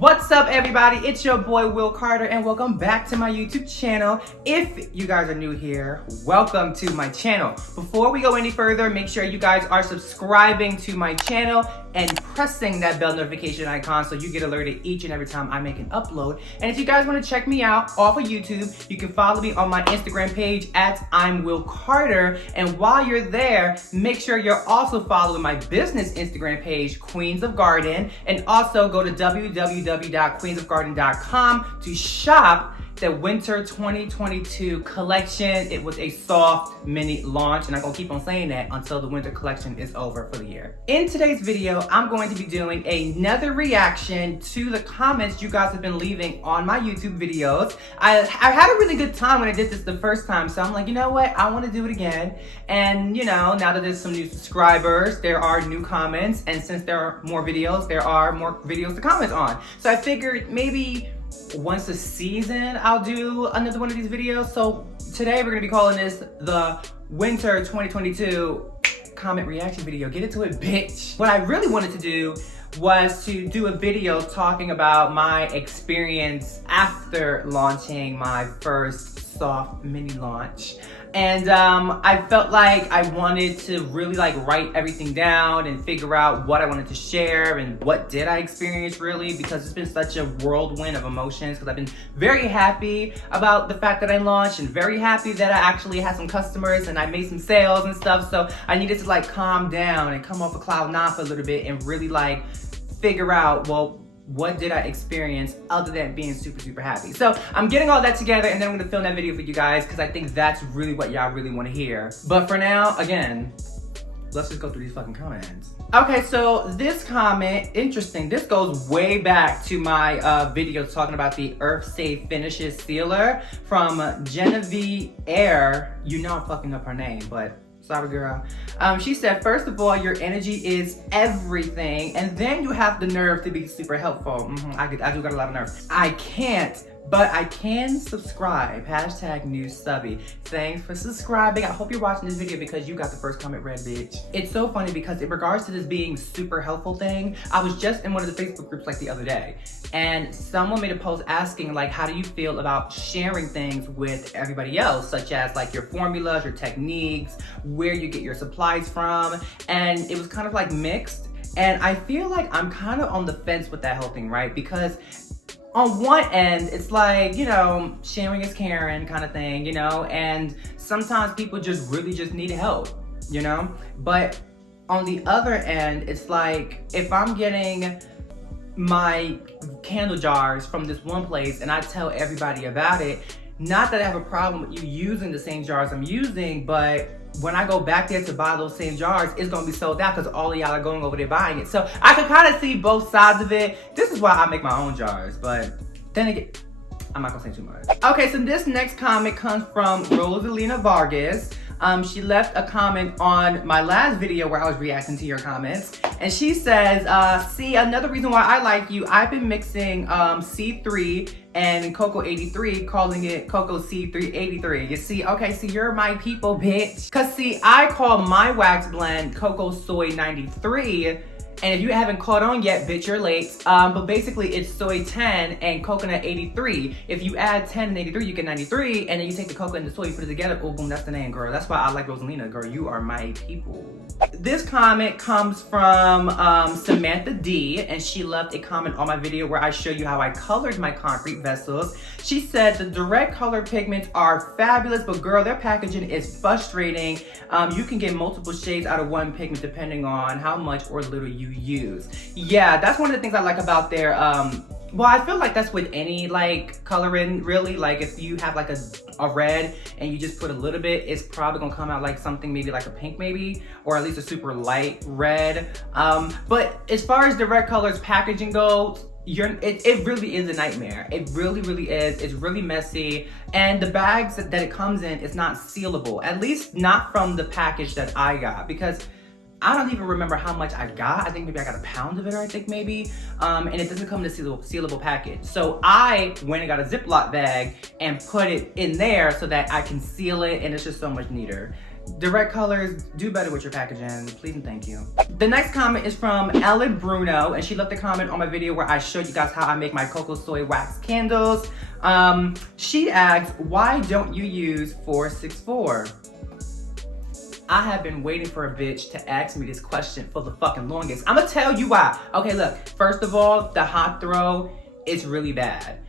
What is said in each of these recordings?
What's up, everybody? It's your boy Will Carter and welcome back to my YouTube channel. If you guys are new here, welcome to my channel. Before we go any further, make sure you guys are subscribing to my channel and pressing that bell notification icon so you get alerted each and every time I make an upload. And if you guys want to check me out off of YouTube, you can follow me on my Instagram page at I'm Will Carter. And while you're there, make sure you're also following my business Instagram page, Queens of Garden, and also go to www.queensofgarden.com to shop the winter 2022 collection. It was a soft mini launch, and I'm gonna keep on saying that until the winter collection is over for the year. In today's video, I'm going to be doing another reaction to the comments you guys have been leaving on my YouTube videos. I had a really good time when I did this the first time, so I'm like, you know what? I want to do it again. And you know, now that there's some new subscribers, there are new comments, and since there are more videos, there are more videos to comment on. So I figured maybe once a season I'll do another one of these videos. So today we're gonna be calling this the winter 2022 comment reaction video. Get into it, bitch. What I really wanted to do was to do a video talking about my experience after launching my first soft mini launch. And I felt like I wanted to really write everything down and figure out what I wanted to share and what did I experience really, because it's been such a whirlwind of emotions, because I've been very happy about the fact that I launched and very happy that I actually had some customers and I made some sales and stuff. So I needed to calm down and come off of cloud nine for a little bit and really figure out, well, what did I experience other than being super happy? So I'm getting all that together and then I'm gonna film that video for you guys because I think that's really what y'all really wanna hear. But for now, again, let's just go through these fucking comments. Okay, so this comment, interesting. This goes way back to my video talking about the Earth Safe Finishes Sealer from Genevieve Air. You know I'm fucking up her name, but sorry, girl. She said, first of all, your energy is everything, and then you have the nerve to be super helpful. I do got a lot of nerve. I can't, but I can subscribe. Hashtag new subby. Thanks for subscribing. I hope you're watching this video because you got the first comment read, bitch. It's so funny because in regards to this being super helpful thing, I was just in one of the Facebook groups the other day, and someone made a post asking how do you feel about sharing things with everybody else, such as your formulas, your techniques, where you get your supplies from, and it was kind of mixed. And I feel like I'm kind of on the fence with that whole thing, right? Because on one end, it's you know, sharing is caring kind of thing, you know, and sometimes people really just need help, you know? But on the other end, it's if I'm getting my candle jars from this one place and I tell everybody about it, not that I have a problem with you using the same jars I'm using, but when I go back there to buy those same jars, it's gonna be sold out because all of y'all are going over there buying it. So I can kind of see both sides of it. This is why I make my own jars, but then again, I'm not gonna say too much. Okay, so this next comment comes from Rosalina Vargas. She left a comment on my last video where I was reacting to your comments. And she says, see, another reason why I like you, I've been mixing C3 and Cocoa 83, calling it Cocoa C383. You see, okay, so you're my people, bitch. Cause see, I call my wax blend Cocoa Soy 93. And if you haven't caught on yet, bitch, you're late. But basically it's soy 10 and coconut 83. If you add 10 and 83, you get 93. And then you take the cocoa and the soy, you put it together. Oh, boom, that's the name, girl. That's why I like Rosalina, girl. You are my people. This comment comes from Samantha D. And she left a comment on my video where I show you how I colored my concrete vessels. She said the direct color pigments are fabulous, but girl, their packaging is frustrating. You can get multiple shades out of one pigment depending on how much or little you use. Yeah, that's one of the things I like about their well, I feel like that's with any coloring really. If you have a red and you just put a little bit, it's probably gonna come out something maybe a pink maybe, or at least a super light red. But as far as direct colors packaging goes, it really is a nightmare. It really is. It's really messy, and the bags that it comes in is not sealable, at least not from the package that I got, because I don't even remember how much I got. I think maybe I got a pound of it, or I think maybe. And it doesn't come in a sealable package. So I went and got a Ziploc bag and put it in there so that I can seal it, and it's just so much neater. Direct colors, do better with your packaging, please and thank you. The next comment is from Ellen Bruno, and she left a comment on my video where I showed you guys how I make my cocoa soy wax candles. She asked, why don't you use 464? I have been waiting for a bitch to ask me this question for the fucking longest. I'm gonna tell you why. Okay, look, first of all, the hot throw is really bad.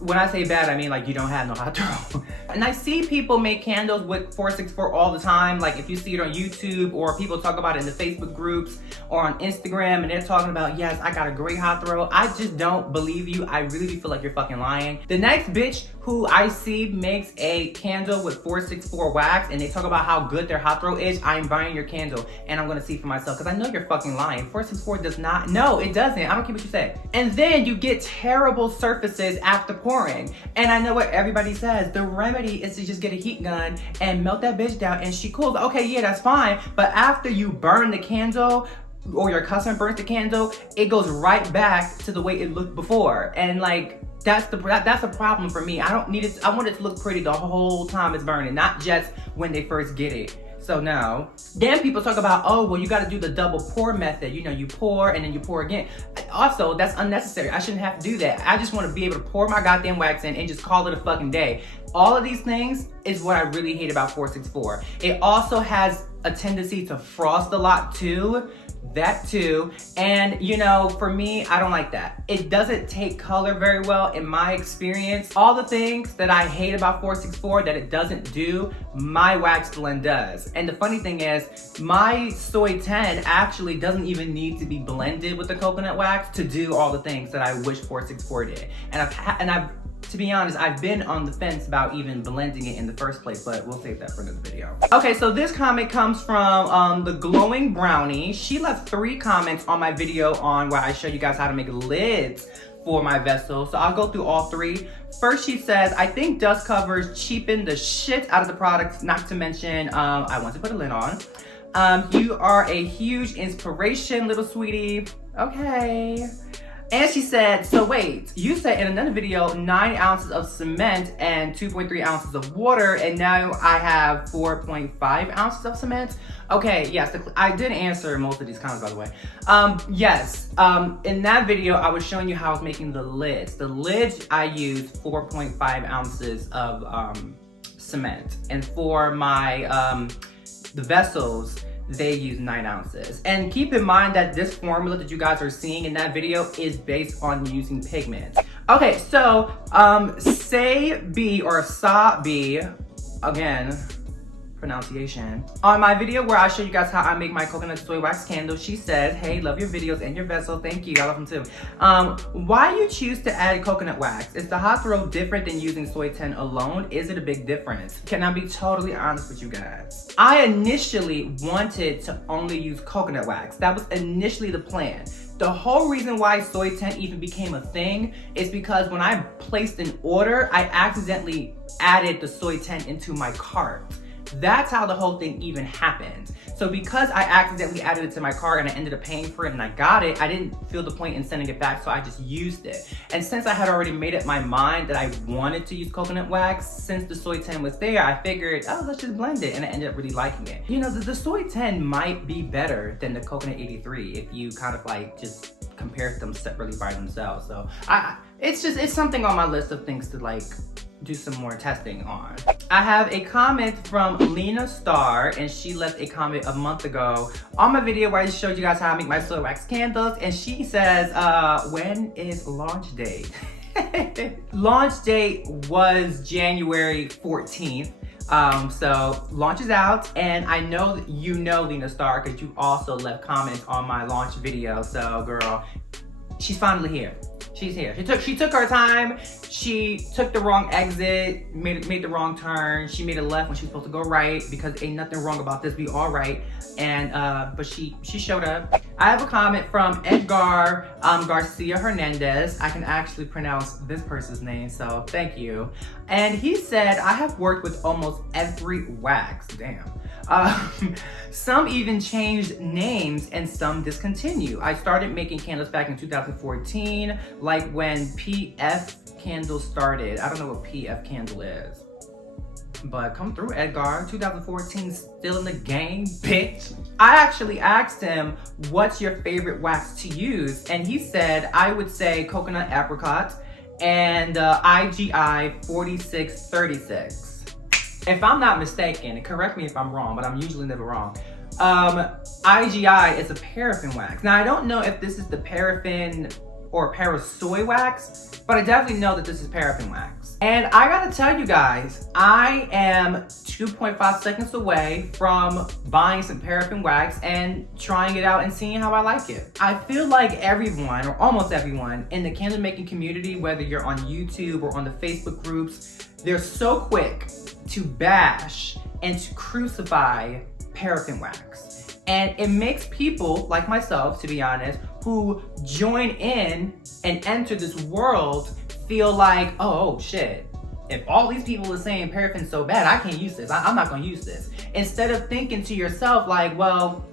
When I say bad, I mean like you don't have no hot throw. And I see people make candles with 464 all the time. Like if you see it on YouTube or people talk about it in the Facebook groups or on Instagram and they're talking about, yes, I got a great hot throw. I just don't believe you. I really feel like you're fucking lying. The next bitch who I see makes a candle with 464 wax and they talk about how good their hot throw is, I'm buying your candle and I'm gonna see for myself because I know you're fucking lying. 464 does not, no, it doesn't. I don't care what you say. And then you get terrible surfaces after pouring. And I know what everybody says, the remedy is to just get a heat gun and melt that bitch down and she cools. Okay, yeah, that's fine. But after you burn the candle, or your customer burns the candle, it goes right back to the way it looked before. And like, that's a problem for me. I don't need it, I want it to look pretty the whole time it's burning, not just when they first get it. So no. Then people talk about, oh, well, you gotta do the double pour method. You know, you pour and then you pour again. Also, that's unnecessary. I shouldn't have to do that. I just wanna be able to pour my goddamn wax in and just call it a fucking day. All of these things is what I really hate about 464. It also has a tendency to frost a lot too. That too. And you know, for me, I don't like that. It doesn't take color very well in my experience. All the things that I hate about 464 that it doesn't do, my wax blend does. And the funny thing is, my soy 10 actually doesn't even need to be blended with the coconut wax to do all the things that I wish 464 did. And I've to be honest, I've been on the fence about even blending it in the first place, but we'll save that for another video. Okay, so this comment comes from the Glowing Brownie. She left 3 comments on my video on where I show you guys how to make lids for my vessel. So I'll go through all 3. First, she says, I think dust covers cheapen the shit out of the products, not to mention, I want to put a lid on. You are a huge inspiration, little sweetie. Okay. And she said, so wait, you said in another video, 9 ounces of cement and 2.3 ounces of water, and now I have 4.5 ounces of cement? Okay, yes, I did answer most of these comments, by the way. Yes, in that video, I was showing you how I was making the lids. The lids, I used 4.5 ounces of cement. And for my, the vessels, they use 9 ounces. And keep in mind that this formula that you guys are seeing in that video is based on using pigments. Okay, so Say B or Sa B, again, pronunciation. On my video where I show you guys how I make my coconut soy wax candle, she says, hey, love your videos and your vessel. Thank you, I love them too. Why you choose to add coconut wax? Is the hot throw different than using soy 10 alone? Is it a big difference? Can I be totally honest with you guys? I initially wanted to only use coconut wax. That was initially the plan. The whole reason why soy 10 even became a thing is because when I placed an order, I accidentally added the soy 10 into my cart. That's how the whole thing even happened. So because I accidentally added it to my cart and I ended up paying for it and I got it, I didn't feel the point in sending it back, so I just used it. And since I had already made up my mind that I wanted to use coconut wax, since the soy 10 was there, I figured, oh, let's just blend it, and I ended up really liking it. You know, the soy 10 might be better than the coconut 83 if you kind of like just compare them separately by themselves. So it's something on my list of things to like do some more testing on. I have a comment from Lena Star, and she left a comment a month ago on my video where I showed you guys how I make my soy wax candles, and she says, when is launch date? Launch date was January 14th. So launch is out, and I know that you know Lena Star because you also left comments on my launch video. So girl, she's finally here. She's here. She took her time. She took the wrong exit, made the wrong turn. She made a left when she was supposed to go right because ain't nothing wrong about this. We all right. And but she showed up. I have a comment from Edgar Garcia Hernandez. I can actually pronounce this person's name, so thank you. And he said, I have worked with almost every wax. Damn. Some even changed names and some discontinue. I started making candles back in 2014, like when PF candle started. I don't know what PF candle is. But come through, Edgar. 2014, still in the game, bitch. I actually asked him, what's your favorite wax to use? And he said, I would say coconut apricot and IGI 4636. If I'm not mistaken, and correct me if I'm wrong, but I'm usually never wrong. IGI is a paraffin wax. Now, I don't know if this is the paraffin or parasoy wax, but I definitely know that this is paraffin wax. And I gotta tell you guys, I am 2.5 seconds away from buying some paraffin wax and trying it out and seeing how I like it. I feel like everyone, or almost everyone, in the candle making community, whether you're on YouTube or on the Facebook groups, they're so quick to bash and to crucify paraffin wax. And it makes people like myself, to be honest, who join in and enter this world feel like, oh shit, if all these people are saying paraffin's so bad, I can't use this, I'm not gonna use this. Instead of thinking to yourself like, well,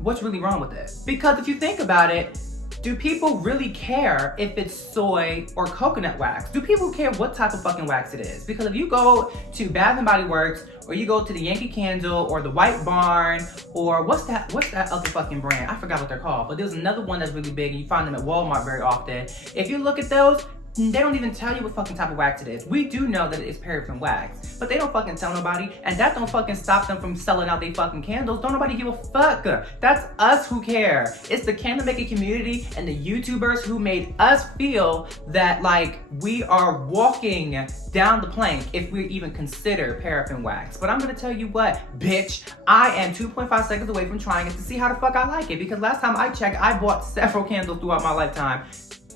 what's really wrong with it? Because if you think about it, do people really care if it's soy or coconut wax? Do people care what type of fucking wax it is? Because if you go to Bath and Body Works, or you go to the Yankee Candle, or the White Barn, or what's that other fucking brand? I forgot what they're called, but there's another one that's really big, and you find them at Walmart very often. If you look at those, they don't even tell you what fucking type of wax it is. We do know that it is paraffin wax, but they don't fucking tell nobody, and that don't fucking stop them from selling out their fucking candles. Don't nobody give a fuck. That's us who care. It's the candle making community and the YouTubers who made us feel that like we are walking down the plank if we even consider paraffin wax. But I'm gonna tell you what, bitch, I am 2.5 seconds away from trying it to see how the fuck I like it, because last time I checked, I bought several candles throughout my lifetime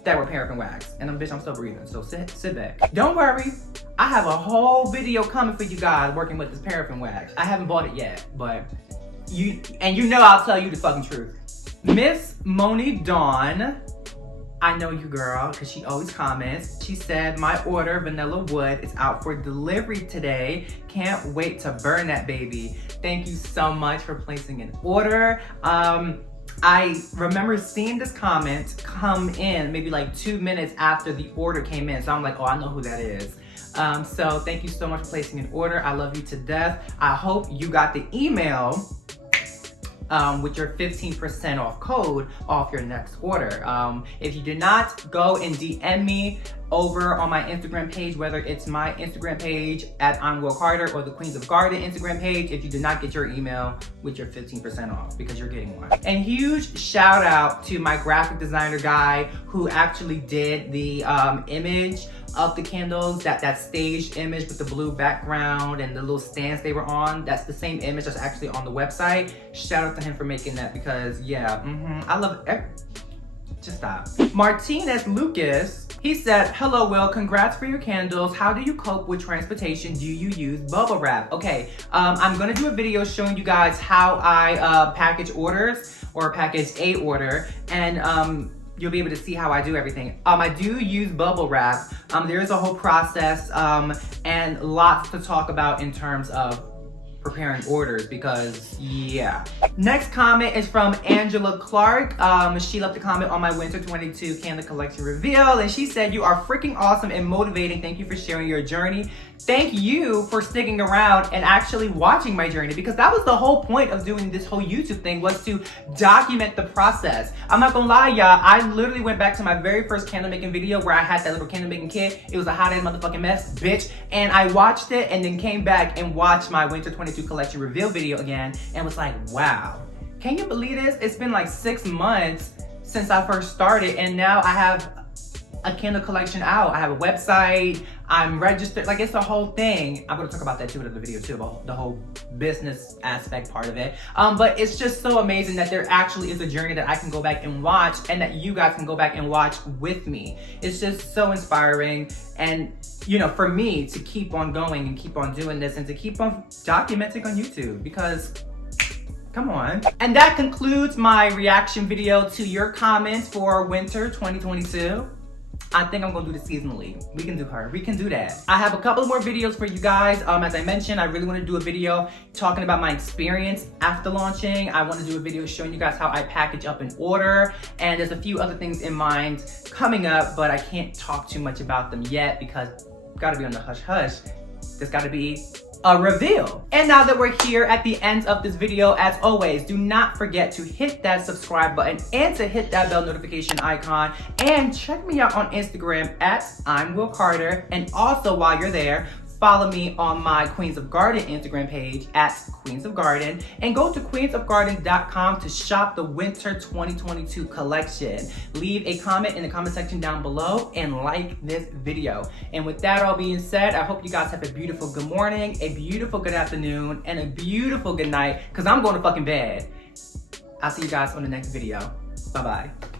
that were paraffin wax, and bitch, I'm still breathing, so sit back. Don't worry, I have a whole video coming for you guys working with this paraffin wax. I haven't bought it yet, but you know I'll tell you the fucking truth. Miss Moni Dawn, I know you girl, because she always comments. She said, my order, Vanilla Wood, is out for delivery today. Can't wait to burn that baby. Thank you so much for placing an order. I remember seeing this comment come in maybe like 2 minutes after the order came in. So I'm like, oh, I know who that is. So thank you so much for placing an order. I love you to death. I hope you got the email with your 15% off code off your next order. If you did not, go and DM me over on my Instagram page, whether it's my Instagram page at I'm Will Carter or the Queens of Garden Instagram page, if you did not get your email with your 15% off, because you're getting one. And huge shout out to my graphic designer guy who actually did the image of the candles, that staged image with the blue background and the little stands they were on. That's the same image that's actually on the website. Shout out to him for making that, because yeah, I love it. Just stop. Martinez Lucas, he said, hello Will, congrats for your candles. How do you cope with transportation? Do you use bubble wrap? Okay, I'm gonna do a video showing you guys how I package orders, or package a order, and you'll be able to see how I do everything. I do use bubble wrap. There is a whole process and lots to talk about in terms of preparing orders, because yeah. Next comment is from Angela Clark. She left a comment on my Winter 22 Candle Collection reveal, and she said, you are freaking awesome and motivating. Thank you for sharing your journey. Thank you for sticking around and actually watching my journey, because that was the whole point of doing this whole YouTube thing, was to document the process. I'm not gonna lie, y'all, I literally went back to my very first candle making video where I had that little candle making kit. It was a hot ass motherfucking mess, bitch. And I watched it and then came back and watched my Winter 22 Collection reveal video again and was like, wow, can you believe this? It's been like 6 months since I first started, and now I have a candle collection out. I have a website, I'm registered, like it's a whole thing. I'm gonna talk about that too in another video too, about the whole business aspect part of it. But it's just so amazing that there actually is a journey that I can go back and watch, and that you guys can go back and watch with me. It's just so inspiring, and you know, for me to keep on going and keep on doing this and to keep on documenting on YouTube, because come on. And that concludes my reaction video to your comments for Winter 2022. I think I'm gonna do the seasonally. We can do her, we can do that. I have a couple more videos for you guys. As I mentioned, I really wanna do a video talking about my experience after launching. I wanna do a video showing you guys how I package up an order. And there's a few other things in mind coming up, but I can't talk too much about them yet because gotta be on the hush hush. There's gotta be a reveal. And now that we're here at the end of this video, as always, do not forget to hit that subscribe button and to hit that bell notification icon, and check me out on Instagram at I'm Will Carter. And also while you're there, follow me on my Queens of Garden Instagram page at Queens of Garden, and go to queensofgarden.com to shop the winter 2022 collection. Leave a comment in the comment section down below and like this video. And with that all being said, I hope you guys have a beautiful good morning, a beautiful good afternoon, and a beautiful good night, because I'm going to fucking bed. I'll see you guys on the next video. Bye-bye.